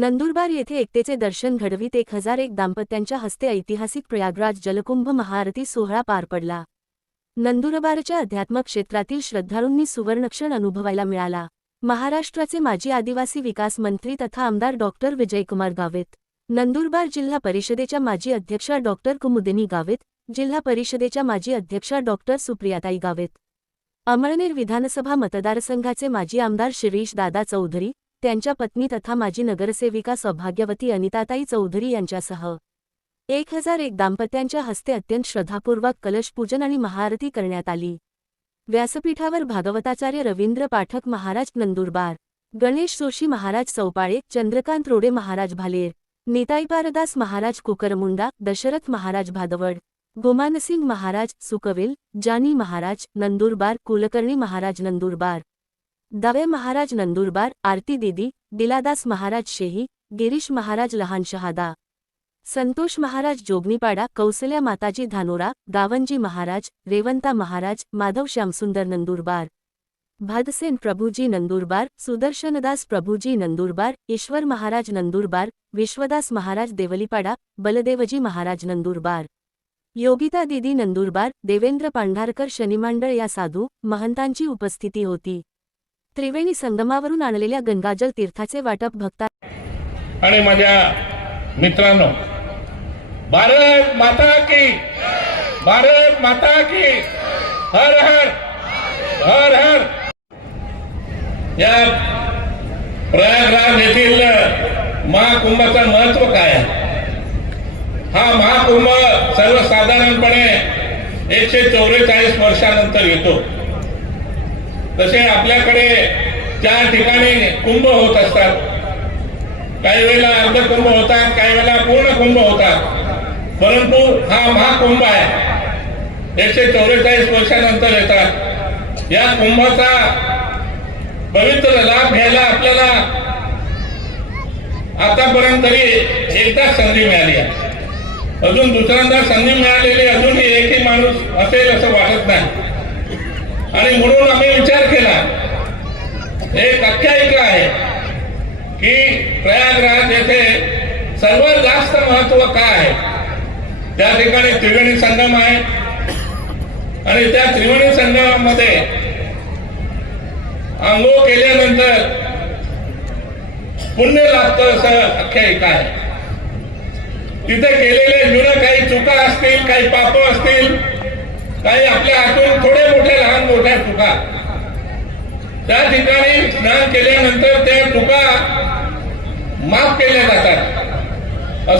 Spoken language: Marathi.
नंदुरबार येथे एकतेचे दर्शन घडवीत एक हजार एक दाम्पत्यांच्या हस्ते ऐतिहासिक प्रयागराज जलकुंभ महाआरती सोहळा पार पडला. नंदुरबारच्या अध्यात्म क्षेत्रातील श्रद्धाळूंनी सुवर्णक्षण अनुभवायला मिळाला. महाराष्ट्राचे माजी आदिवासी विकास मंत्री तथा आमदार डॉक्टर विजयकुमार गावित नंदुरबार जिल्हा परिषदेच्या माजी अध्यक्षा डॉक्टर कुमुदिनी गावित जिल्हा परिषदेच्या माजी अध्यक्षा डॉक्टर सुप्रियाताई गावित. अमळनेर विधानसभा मतदारसंघाचे माजी आमदार शिरीष दादा चौधरी त्यांच्या पत्नी तथा माजी नगरसेविका सौभाग्यवती अनिताताई चौधरी यांच्यासह. एक हजार एक दाम्पत्यांच्या हस्ते अत्यंत श्रद्धापूर्वक कलशपूजन आणि महाआरती करण्यात आली. व्यासपीठावर भागवताचार्य रवींद्र पाठक महाराज नंदुरबार गणेश जोशी महाराज चौपाळे चंद्रकांत रोडे महाराज भालेर नेताईपारदास महाराज कुकरमुंडा दशरथ महाराज भादवड गोमानसिंग महाराज सुकवेल जानी महाराज नंदुरबार कुलकर्णी महाराज नंदुरबार. दवे महाराज नंदुरबार आरती दिदी दिलादास महाराज शेही गिरीश महाराज लहान शहादा संतोष महाराज जोगनीपाडा कौसल्या माताजी धानोरा गावंजी महाराज रेवंता महाराज माधव श्यामसुंदर नंदुरबार भादसेन प्रभुजी नंदुरबार सुदर्शनदास प्रभुजी नंदुरबार ईश्वर महाराज नंदुरबार विश्वदास महाराज देवलीपाडा बलदेवजी महाराज नंदुरबार योगिता दिदी नंदुरबार देवेंद्र पांढारकर शनिमांडळ या साधू महंतांची उपस्थिती होती. त्रिवेणी संगमावरून आणलेल्या गंगाजल तीर्थाचे वाटप भक्ता आणि माझ्या मित्रांनो भारत माता की भारत माता की हर हर हर हर. या प्रयागराज येथील महाकुंभाचं महत्त्व काय हा महाकुंभ सर्वसाधारणपणे एकशे चौवेचाळीस वर्षानंतर येतो. तसे आपल्याकडे चार ठिकाणी कुंभ होत असतात. काही वेळेला अर्ध कुंभ होतात काही वेळेला पूर्ण कुंभ होतात. परंतु हा महाकुंभ आहे. एकशे चौवेचाळीस वर्षानंतर येतात. या कुंभाचा पवित्र लाभ घ्यायला आपल्याला आतापर्यंत तरी एकदाच संधी मिळाली आहे. अजून दुसऱ्यांदा संधी मिळालेली अजूनही एकही माणूस असेल असं वाटत नाही. आणि म्हणून आम्ही विचार केला. एक आख्यायिका आहे की प्रयागराज येथे सर्वात जास्त महत्त्व काय आहे? त्या ठिकाणी त्रिवेणी संगम आहे. आणि त्या त्रिवेणी संगमामध्ये आंघोळ केल्यानंतर पुण्य लागतं असं आख्यायिका आहे. तिथे केलेले जुनं काही चुका असतील काही पाप असतील काही आपल्या हातून थोडे मोठे लहान मोठ्या चुका त्या ठिकाणी स्नान केल्यानंतर त्या चुका माफ केल्या जातात.